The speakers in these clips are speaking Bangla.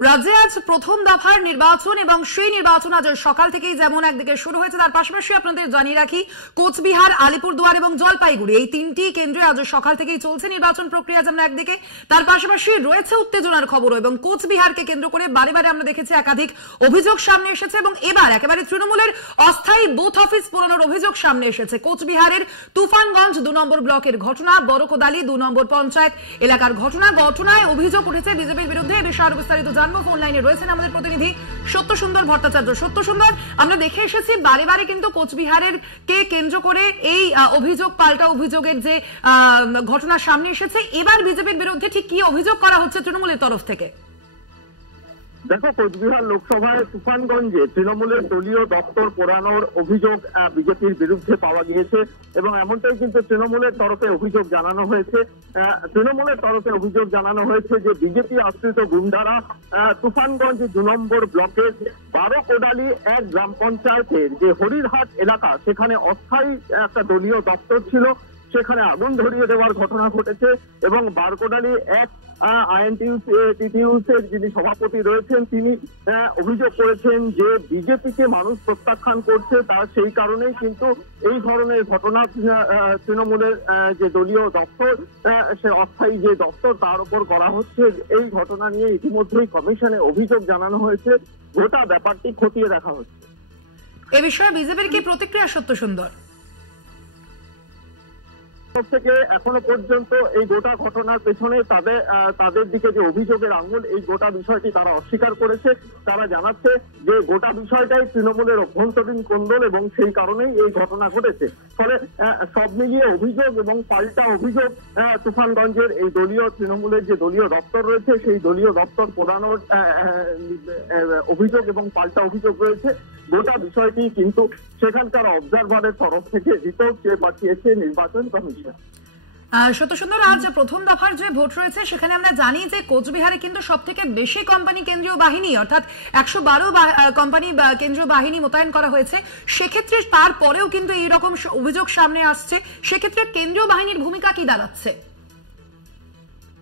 রাজ্যে আজ প্রথম দফার নির্বাচন এবং সেই নির্বাচন আজ সকাল থেকেই যেমন একদিকে শুরু হয়েছে, তার পাশাপাশি আপনাদের জানিয়ে রাখি কোচবিহার, আলিপুরদুয়ার এবং জলপাইগুড়ি এই তিনটি কেন্দ্রে আজ সকাল থেকেই চলছে নির্বাচন প্রক্রিয়া যেমন একদিকে, তার পাশাপাশি রয়েছে উত্তেজনার খবরও। এবং কোচবিহারকে কেন্দ্র করে বারে বারে আমরা দেখেছি একাধিক অভিযোগ সামনে এসেছে এবং এবার একেবারে তৃণমূলের অস্থায়ী বুথ অফিস পুরানোর অভিযোগ সামনে এসেছে। কোচবিহারের তুফানগঞ্জ 2 নম্বর ব্লকের ঘটনা, বড়কোদালি 2 নম্বর পঞ্চায়েত এলাকার ঘটনায় অভিযোগ উঠেছে বিজেপির বিরুদ্ধে। এ বিষয়ে বিস্তারিত জানবো। ফোন লাইনে রয়েছেন আমাদের প্রতিনিধি সত্য সুন্দর ভট্টাচার্য। সত্য সুন্দর, আমরা দেখে এসেছি বারে বারে কিন্তু কোচবিহারের কে কেন্দ্র করে এই অভিযোগ পাল্টা অভিযোগের যে ঘটনা সামনে এসেছে, এবার বিজেপির বিরুদ্ধে ঠিক কি অভিযোগ করা হচ্ছে তৃণমূলের তরফ থেকে? দেখো, কোচবিহার লোকসভায় তুফানগঞ্জে তৃণমূলের দলীয় দপ্তর পোড়ানোর অভিযোগ বিজেপির বিরুদ্ধে পাওয়া গিয়েছে এবং এমনটাই কিন্তু তৃণমূলের তরফে অভিযোগ জানানো হয়েছে। তৃণমূলের তরফে অভিযোগ জানানো হয়েছে যে বিজেপি আশ্রিত গুন্ডারা তুফানগঞ্জ 2 নম্বর ব্লকের বারোকোডালি 1 গ্রাম পঞ্চায়েতের যে হরিরহাট এলাকা, সেখানে অস্থায়ী একটা দলীয় দপ্তর ছিল, সেখানে আগুন ধরিয়ে দেওয়ার ঘটনা ঘটেছে এবং বারকোডালি 1 আইএনটিটিইউসির যিনি সভাপতি রয়েছেন তিনি অভিযোগ করেছেন যে বিজেপিকে মানুষ প্রত্যাখ্যান করছে, তার সেই কারণেই কিন্তু এই ধরনের ঘটনা তৃণমূলের যে দলীয় দপ্তর, সে অস্থায়ী যে দপ্তর তার উপর করা হচ্ছে। এই ঘটনা নিয়ে ইতিমধ্যেই কমিশনে অভিযোগ জানানো হয়েছে, গোটা ব্যাপারটি খতিয়ে দেখা হচ্ছে। এ বিষয়ে বিজেপির কি প্রতিক্রিয়া সত্য সুন্দর? থেকে এখনো পর্যন্ত এই গোটা ঘটনার পেছনে তাদের দিকে যে অভিযোগের আঙুল, এই গোটা বিষয়টি তারা অস্বীকার করেছে। তারা জানাচ্ছে যে গোটা বিষয়টাই তৃণমূলের অভ্যন্তরীণ কোন্দল এবং সেই কারণেই এই ঘটনা ঘটেছে। ফলে সব মিলিয়ে অভিযোগ এবং পাল্টা অভিযোগ, তুফানগঞ্জের এই দলীয় তৃণমূলের যে দলীয় দপ্তর রয়েছে সেই দলীয় দপ্তর পোড়ানোর অভিযোগ এবং পাল্টা অভিযোগ রয়েছে। গোটা বিষয়টি কিন্তু সেখানকার অবজারভারের তরফ থেকে রিপোর্ট চেয়ে পাঠিয়েছে নির্বাচন কমিশন। সত্য সুন্দর, আজ প্রথম দফার যে ভোট রয়েছে সেখানে আমরা জানি যে কোচবিহারে কিন্তু সব থেকে বেশি কোম্পানি কেন্দ্রীয় বাহিনী অর্থাৎ 112 কোম্পানি কেন্দ্রীয় বাহিনী মোতায়েন করা হয়েছে। সেক্ষেত্রে তারপরেও কিন্তু এইরকম অভিযোগ সামনে আসছে, সেক্ষেত্রে কেন্দ্রীয় বাহিনীর ভূমিকা কি দাঁড়াচ্ছে?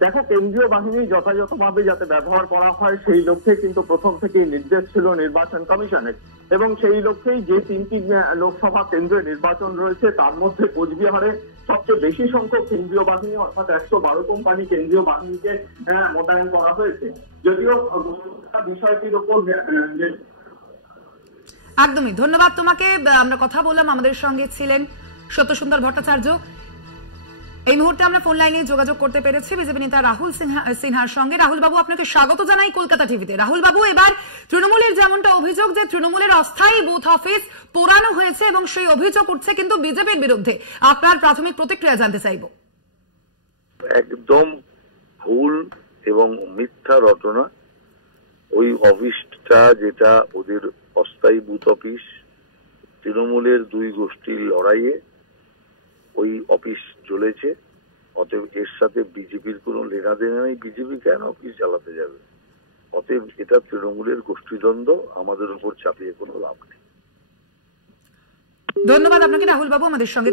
দেখো, কেন্দ্রীয় বাহিনী যথাযথভাবে যাতে ব্যবহার করা হয় সেই লক্ষ্যে কিন্তু প্রথম থেকেই নির্দেশ ছিল নির্বাচন কমিশনের এবং সেই লক্ষ্যেই যে 3টি লোকসভা কেন্দ্রে নির্বাচন রয়েছে তার মধ্যে কোচবিহারে সবচেয়ে বেশি সংখ্যক কেন্দ্রীয় বাহিনী অর্থাৎ 112 কোম্পানি কেন্দ্রীয় বাহিনীকে মোতায়েন করা হয়েছে। যদিও বিষয়টির উপর একদমই ধন্যবাদ তোমাকে। আমরা কথা বললাম, আমাদের সঙ্গে ছিলেন সত্য সুন্দর ভট্টাচার্য। এই মুহূর্তে আমরা ফোন লাইনে যোগাযোগ করতে পেরেছি বিজেপি নেতা রাহুল সিনহার সঙ্গে। রাহুল বাবু, আপনাকে স্বাগত জানাই কলকাতা টিভিতে। রাহুল বাবু, এবার তৃণমূলের যেমনটা অভিযোগ যে তৃণমূলের অস্থায়ী বুথ অফিস পোড়ানো হয়েছে এবং সেই অভিযোগ উঠছে কিন্তু বিজেপির বিরুদ্ধে, আপনার প্রাথমিক প্রতিক্রিয়া জানতে চাইব। একদম ভুল এবং মিথ্যা রটনা। ওই অফিসটা যেটা ওদের অস্থায়ী বুথ অফিস, তৃণমূলের 2 গোষ্ঠীর লড়াইয়ে ওই অফিস চলেছে। অতএব এর সাথে বিজেপির কোনো লেনাদেনা নেই। বিজেপি কেন অফিস চালাতে যাবে? অতএব এটা তৃণমূলের গোষ্ঠীদ্বন্দ্ব, আমাদের উপর চাপিয়ে কোনো লাভ নেই। ধন্যবাদ আপনাকে রাহুল বাবু আমাদের সঙ্গে